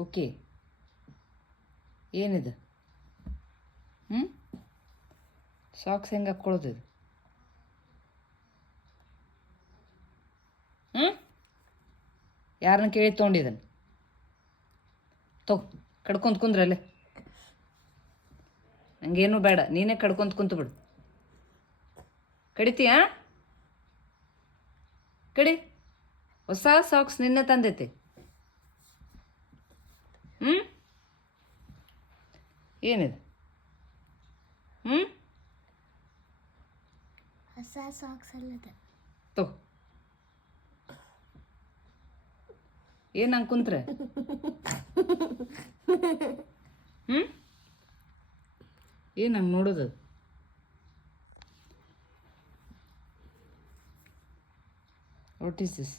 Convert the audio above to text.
ಕುಕ್ಕಿ ಏನಿದು? ಸಾಕ್ಸ್ ಹೆಂಗೆ ಹಾಕ್ಕೊಳ್ಳೋದು ಇದು? ಯಾರನ್ನ ಕೇಳಿ ತೊಗೊಂಡಿದ್ದನು? ಕಡ್ಕೊಂತ ಕುಂದ್ರಲ್ಲೇ. ನಂಗೇನು ಬೇಡ, ನೀನೇ ಕಡ್ಕೊಂತ ಕುಂತು ಬಿಡು. ಕಡಿತೀಯಾ? ಕಡಿ. ಹೊಸ ಸಾಕ್ಸ್ ನಿನ್ನೆ ತಂದೈತಿ. ಏನಿದು? ಹೊಸ ಸಾಕ್ಸ್ ಅಲ್ಲದ. ತೋ ಏನು ಹಂಗೆ ಕುಂತ್ರೆ? ಏನು ಹಂಗೆ ನೋಡೋದು? What is this?